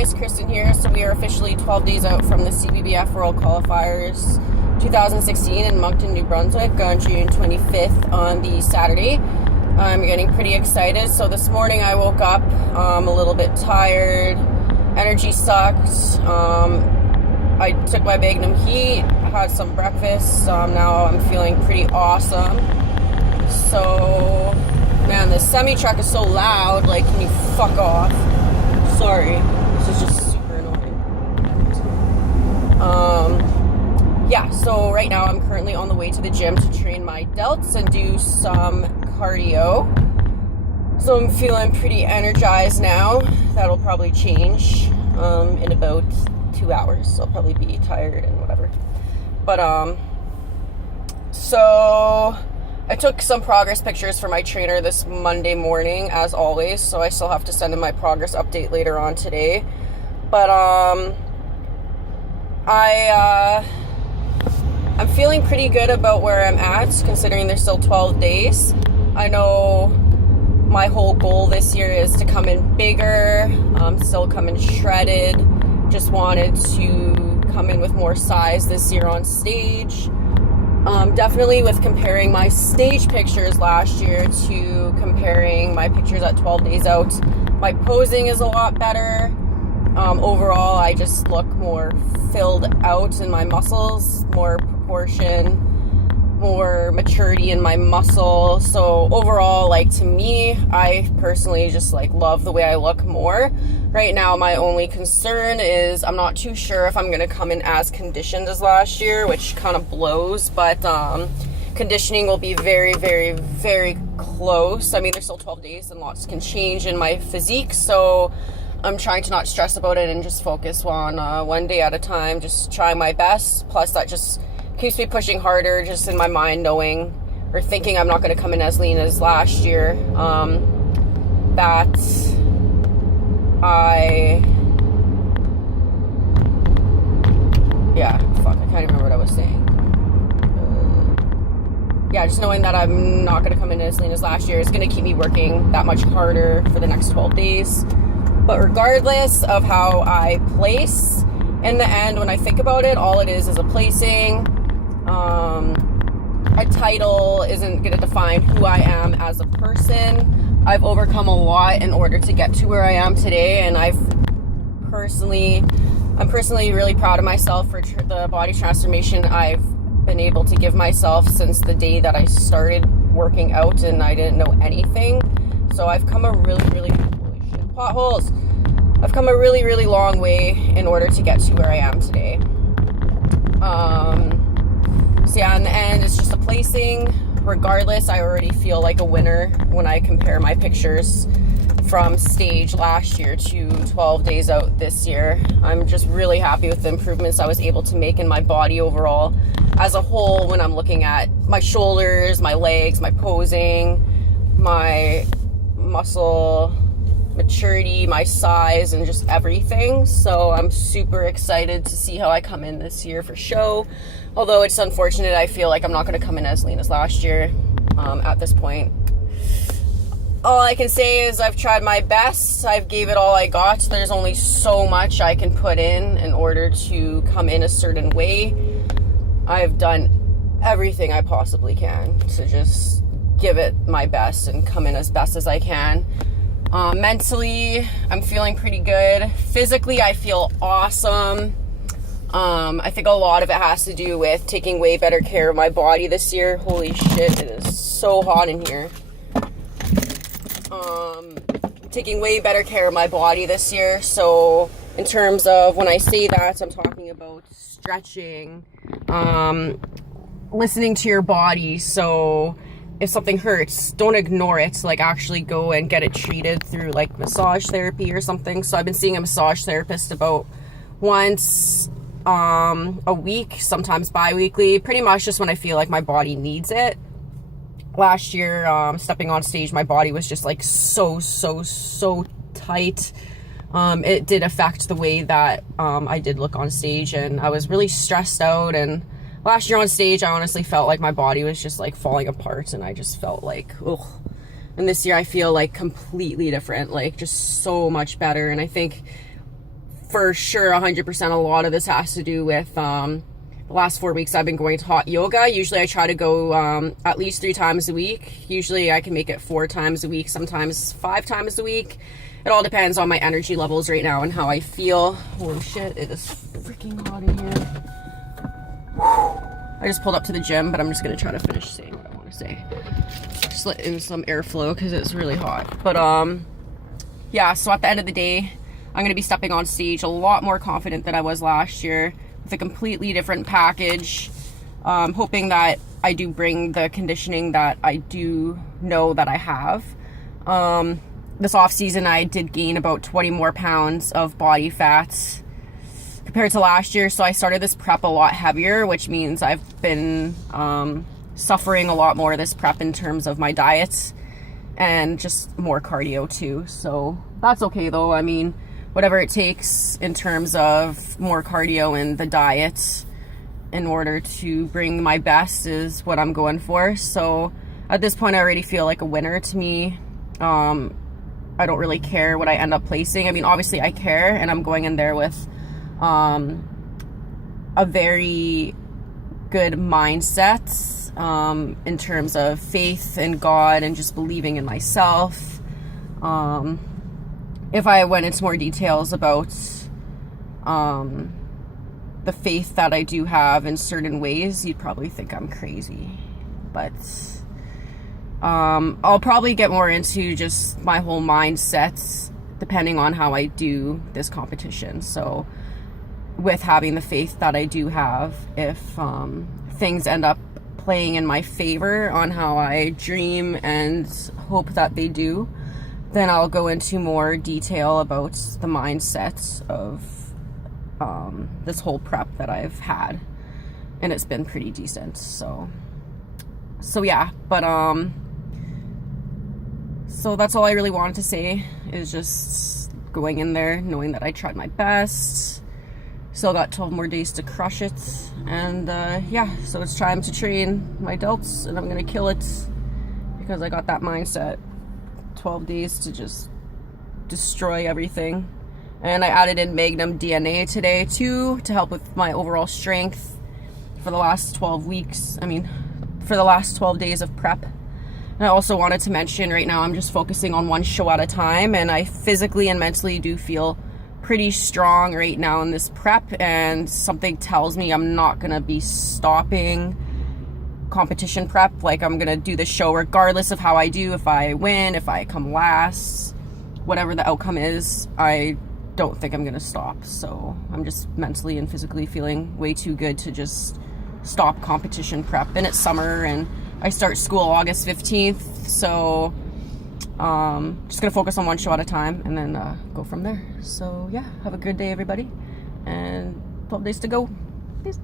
guys, Kristen here. So we are officially 12 days out from the CBBF World Qualifiers 2016 in Moncton, New Brunswick on June 25th on the Saturday. I'm getting pretty excited. So this morning I woke up a little bit tired, energy sucked. I took my Magnum Heat, had some breakfast. Now I'm feeling pretty awesome. So, man, this semi-truck is so loud, like, can you fuck off? Sorry, this is just super annoying. Yeah, so right now I'm currently on the way to the gym to train my delts and do some cardio. So I'm feeling pretty energized now. That'll probably change in about 2 hours, so I'll probably be tired and whatever. But, so I took some progress pictures for my trainer this Monday morning, as always, so I still have to send in my progress update later on today. But I'm feeling pretty good about where I'm at, considering there's still 12 days. I know my whole goal this year is to come in bigger, still come in shredded. Just wanted to come in with more size this year on stage. Definitely with comparing my stage pictures last year to comparing my pictures at 12 days out, my posing is a lot better. Overall, I just look more filled out in my muscles, more proportion, more maturity in my muscle. So overall, like, to me, I personally just like love the way I look more. Right now, my only concern is I'm not too sure if I'm going to come in as conditioned as last year, which kind of blows, but conditioning will be very, very, very close. I mean, there's still 12 days and lots can change in my physique, so I'm trying to not stress about it and just focus on one day at a time, just trying my best. Plus, that just keeps me pushing harder, just in my mind, knowing or thinking I'm not going to come in as lean as last year. I can't remember what I was saying. Just knowing that I'm not going to come in as lean as last year is going to keep me working that much harder for the next 12 days. But regardless of how I place, in the end, when I think about it, all it is a placing. A title isn't going to define who I am as a person. I've overcome a lot in order to get to where I am today, and I'm personally really proud of myself for the body transformation I've been able to give myself since the day that I started working out and I didn't know anything. So I've come a really holy shit, potholes. I've come a really long way in order to get to where I am today. So yeah, in the end, it's just a placing. Regardless, I already feel like a winner when I compare my pictures from stage last year to 12 days out this year. I'm just really happy with the improvements I was able to make in my body overall as a whole, when I'm looking at my shoulders, my legs, my posing, my muscle maturity, my size, and just everything. So I'm super excited to see how I come in this year for show. Although it's unfortunate, I feel like I'm not going to come in as lean as last year at this point. All I can say is I've tried my best. I've gave it all I got. There's only so much I can put in order to come in a certain way. I've done everything I possibly can to just give it my best and come in as best as I can. Mentally, I'm feeling pretty good. Physically, I feel awesome. I think a lot of it has to do with taking way better care of my body this year. Holy shit, it is so hot in here. Taking way better care of my body this year. So in terms of when I say that, I'm talking about stretching, listening to your body. So if something hurts, don't ignore it. Like, actually go and get it treated through like massage therapy or something. So I've been seeing a massage therapist about once a week, sometimes bi-weekly, pretty much just when I feel like my body needs it. Last year, stepping on stage, my body was just like so tight. It did affect the way that I did look on stage, and I was really stressed out. And last year on stage, I honestly felt like my body was just like falling apart, and I just felt like, ugh. And this year I feel like completely different, like just so much better. And I think for sure 100% a lot of this has to do with the last 4 weeks I've been going to hot yoga. Usually I try to go at least 3 times a week. Usually I can make it 4 times a week, sometimes 5 times a week. It all depends on my energy levels right now and how I feel. Holy shit, it is freaking hot in here. I just pulled up to the gym, but I'm just gonna try to finish saying what I want to say. Just let in some airflow because it's really hot. But yeah, so at the end of the day, I'm gonna be stepping on stage a lot more confident than I was last year with a completely different package. Hoping that I do bring the conditioning that I do know that I have. This off season, I did gain about 20 more pounds of body fat compared to last year. So I started this prep a lot heavier, which means I've been suffering a lot more this prep in terms of my diet and just more cardio too. So that's okay though. I mean, whatever it takes in terms of more cardio and the diet in order to bring my best is what I'm going for. So at this point, I already feel like a winner to me. I don't really care what I end up placing. I mean, obviously I care, and I'm going in there with a very good mindset in terms of faith in God and just believing in myself. If I went into more details about the faith that I do have in certain ways, you'd probably think I'm crazy. But I'll probably get more into just my whole mindset depending on how I do this competition. So with having the faith that I do have, if things end up playing in my favor on how I dream and hope that they do, then I'll go into more detail about the mindset of this whole prep that I've had, and it's been pretty decent. So yeah, but so that's all I really wanted to say, is just going in there knowing that I tried my best. Still got 12 more days to crush it, and yeah, so it's time to train my delts, and I'm gonna kill it because I got that mindset. 12 days to just destroy everything. And I added in Magnum DNA today too to help with my overall strength for the last 12 weeks. I mean, for the last 12 days of prep. And I also wanted to mention, right now I'm just focusing on one show at a time, and I physically and mentally do feel pretty strong right now in this prep, and something tells me I'm not gonna be stopping competition prep. Like, I'm gonna do the show regardless of how I do. If I win, if I come last, whatever the outcome is, I don't think I'm gonna stop. So I'm just mentally and physically feeling way too good to just stop competition prep. And it's summer, and I start school August 15th, so just gonna focus on one show at a time and then go from there. So yeah, have a good day everybody, and 12 days to go. Peace.